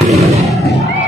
Yeah.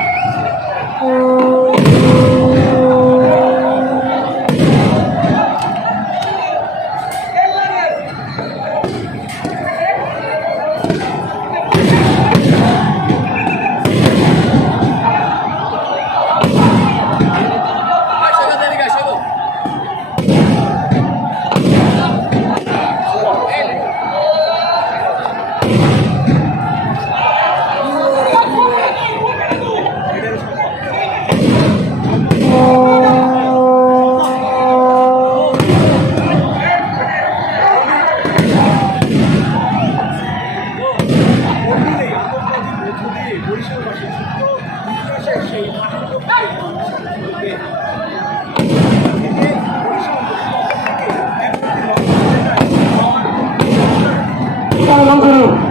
Thank you.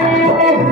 Música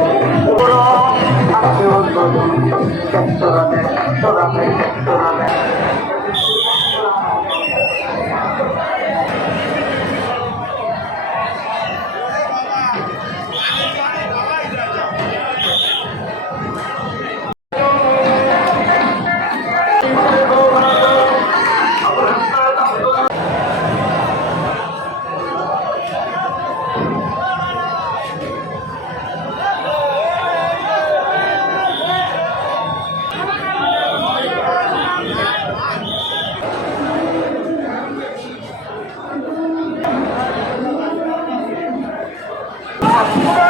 Thank you. Come on.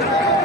Hey,